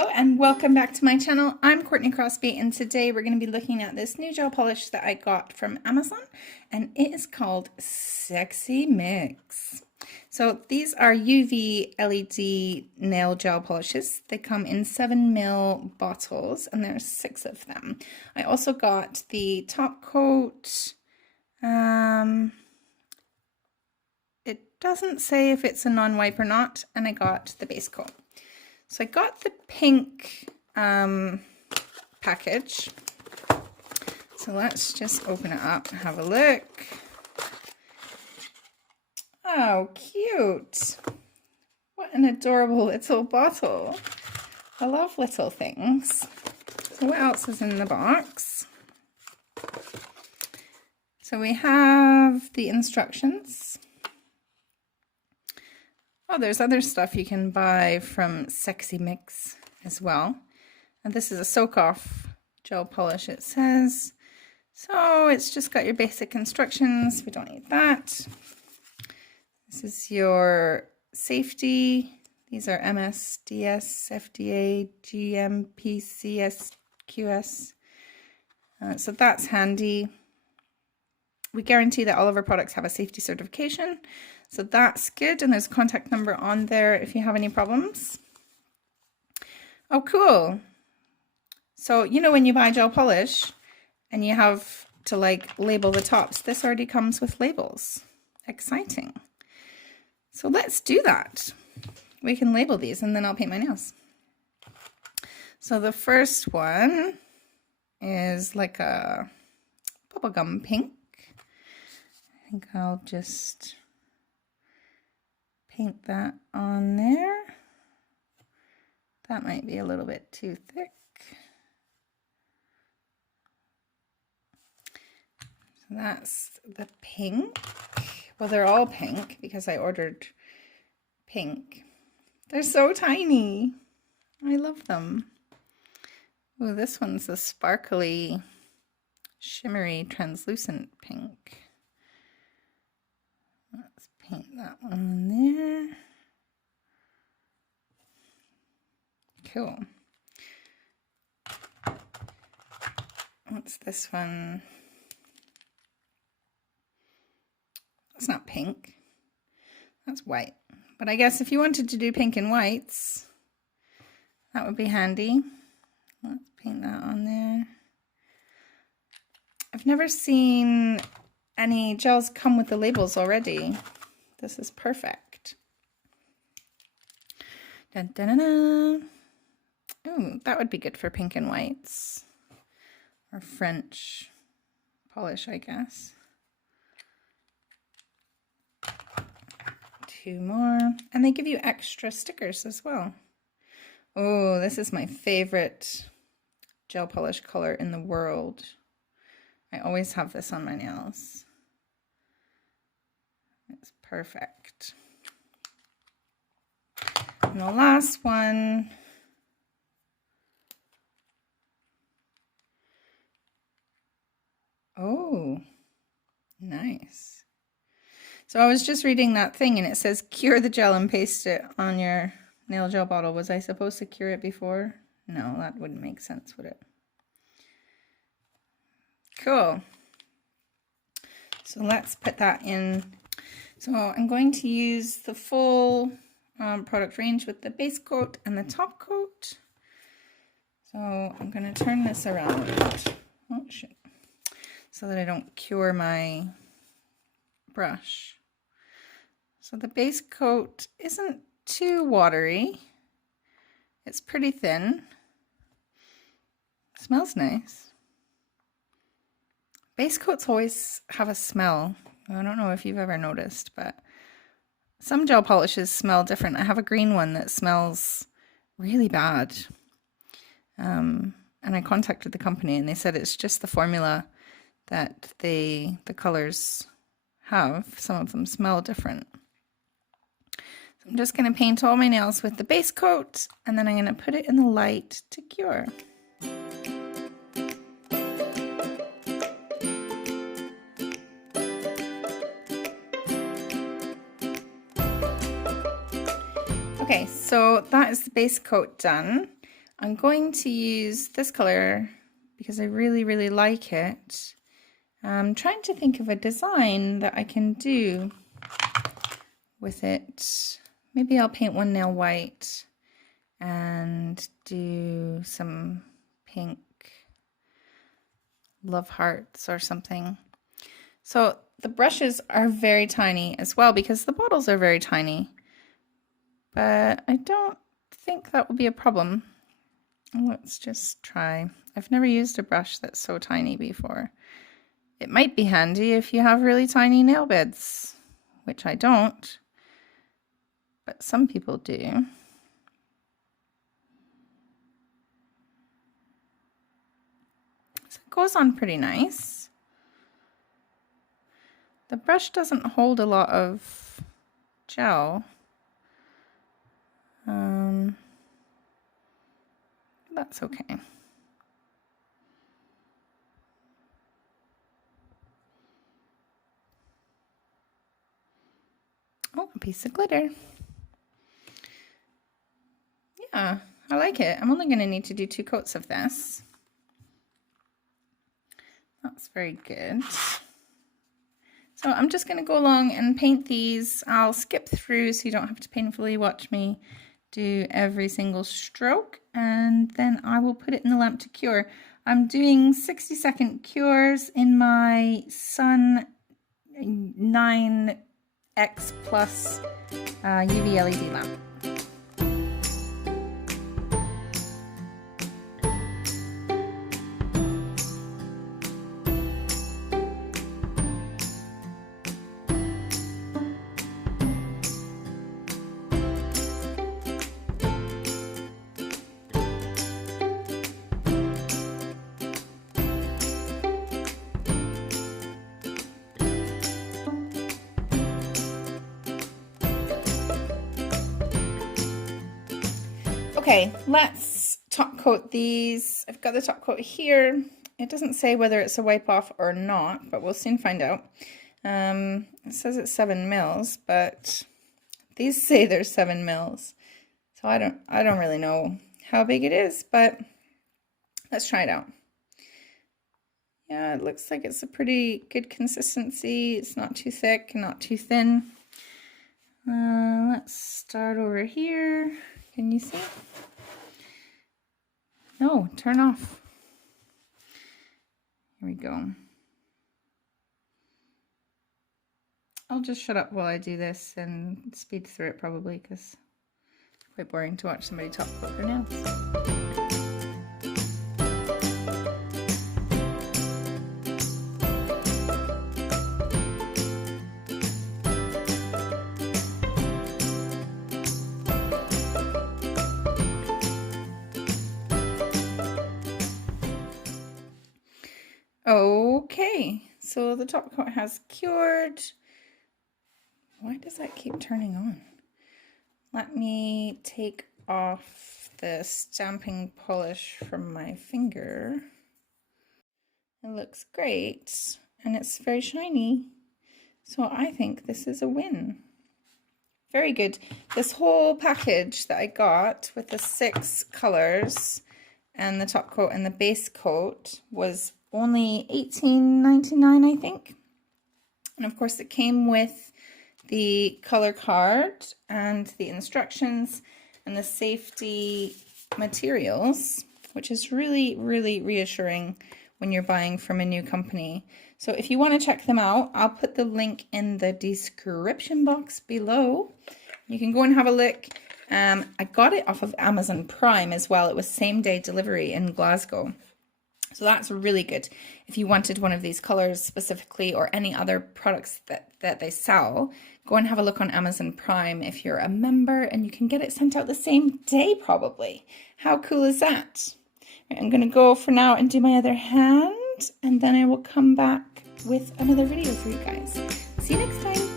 Hello and welcome back to my channel. I'm Courtney Crosbie and today we're going to be looking at this new gel polish that I got from Amazon and it is called Sexy Mix. So these are UV LED nail gel polishes. They come in 7ml bottles and there's 6 of them. I also got the Topcoat. It doesn't say if it's a non-wipe or not, and I got the base coat. So I got the pink package. So let's just open it up and have a look. Oh, cute. What an adorable little bottle. I love little things. So what else is in the box? So we have the instructions. Oh, there's other stuff you can buy from Sexy Mix as well. And this is a soak-off gel polish, it says. So it's just got your basic instructions. We don't need that. This is your safety. These are MSDS, FDA, GMP, CSQS. So that's handy. We guarantee that all of our products have a safety certification. So that's good, and there's a contact number on there if you have any problems. Oh, cool. So, you know when you buy gel polish and you have to like label the tops, this already comes with labels. Exciting. So let's do that. We can label these and then I'll paint my nails. So the first one is like a bubblegum pink. I think I'll just paint that on there. That might be a little bit too thick. So that's the pink. Well, they're all pink because I ordered pink. They're so tiny. I love them. Oh, this one's a sparkly, shimmery, translucent pink. Let's paint that one on there. Cool. What's this one? That's not pink. That's white. But I guess if you wanted to do pink and whites, that would be handy. Let's paint that on there. I've never seen any gels come with the labels already. This is perfect. Dun, dun, dun, dun. Ooh, that would be good for pink and whites. Or French polish, I guess. 2 more. And they give you extra stickers as well. Oh, this is my favorite gel polish color in the world. I always have this on my nails. It's perfect. And the last one. Oh, nice. So I was just reading that thing and it says cure the gel and paste it on your nail gel bottle. Was I supposed to cure it before? No, that wouldn't make sense, would it? Cool. So let's put that in. So I'm going to use the full product range with the base coat and the top coat. So I'm going to turn this around. Oh shit. So that I don't cure my brush. So the base coat isn't too watery. It's pretty thin. It smells nice. Base coats always have a smell. I don't know if you've ever noticed, but some gel polishes smell different. I have a green one that smells really bad. And I contacted the company and they said it's just the formula that the colors have. Some of them smell different. So I'm just going to paint all my nails with the base coat and then I'm going to put it in the light to cure. Okay, so that is the base coat done. I'm going to use this color because I really, really like it. I'm trying to think of a design that I can do with it. Maybe I'll paint one nail white and do some pink love hearts or something. So the brushes are very tiny as well because the bottles are very tiny, but I don't think that will be a problem. Let's just try. I've never used a brush that's so tiny before. It might be handy if you have really tiny nail beds, which I don't, but some people do. So it goes on pretty nice. The brush doesn't hold a lot of gel. That's okay. Oh, a piece of glitter. Yeah, I like it. I'm only going to need to do 2 coats of this. That's very good. So I'm just going to go along and paint these. I'll skip through so you don't have to painfully watch me do every single stroke, and then I will put it in the lamp to cure. I'm doing 60-second cures in my Sun 9X Plus UV LED lamp. Okay, let's top coat these. I've got the top coat here. It doesn't say whether it's a wipe off or not, but we'll soon find out. It says it's 7 mils, but these say they're 7 mils. So I don't really know how big it is, but let's try it out. Yeah, it looks like it's a pretty good consistency. It's not too thick, not too thin. Let's start over here. Can you see? No, turn off. Here we go. I'll just shut up while I do this and speed through it probably because it's quite boring to watch somebody top coat their nails. Okay, so the top coat has cured. Why does that keep turning on? Let me take off the stamping polish from my finger. It looks great and it's very shiny. So I think this is a win. Very good. This whole package that I got with the 6 colors and the top coat and the base coat was only $18.99, I think. And of course it came with the color card and the instructions and the safety materials, which is really, really reassuring when you're buying from a new company. So if you want to check them out, I'll put the link in the description box below. You can go and have a look. I got it off of Amazon Prime as well. It was same-day delivery in Glasgow. So that's really good. If you wanted one of these colors specifically or any other products that they sell, go and have a look on Amazon Prime if you're a member, and you can get it sent out the same day probably. How cool is that? Right, I'm going to go for now and do my other hand, and then I will come back with another video for you guys. See you next time.